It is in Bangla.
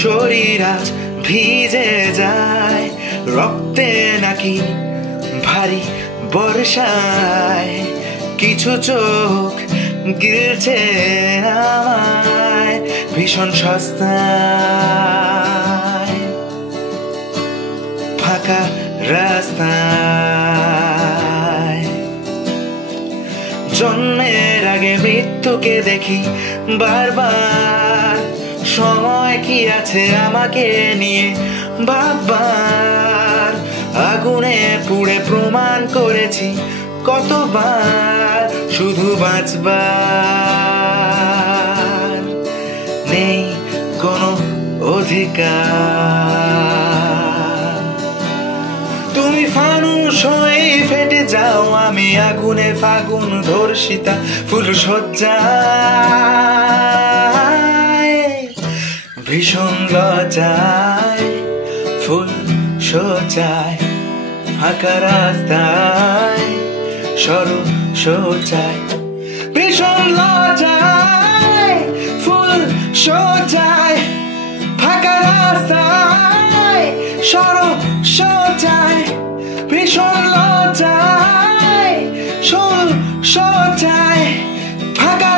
শরীর আজ ভিজে যায় রক্তে নাকি ভারী বর্ষায় কিছু চোখ গিলছে আমায় ভীষণ সস্তায় ফাঁকা রাস্তায় জন্মের আগে মৃত্যুকে দেখি বারবার সময় কি আছে আমাকে নিয়ে ভাববার আগুনে পুড়ে প্রমাণ করেছি কতবার শুধু বাঁচবার নেই কোনো অধিকার তুমি ফানুস হয়ে ফেটে যাও আমি আগুনে ফাগুন ধর্ষিতা ফুল সজ্জায় ভীষণ লজ্জায় ফুল সজ্জায় ফাঁকা রাস্তায় সরু সজ্জায় ভীষণ লজ্জায় ফুল সজ্জায় ফাঁকা রাস্তায় সরু সজ্জায় ভীষণ লজ্জায় ফুল সজ্জায় ফাঁকা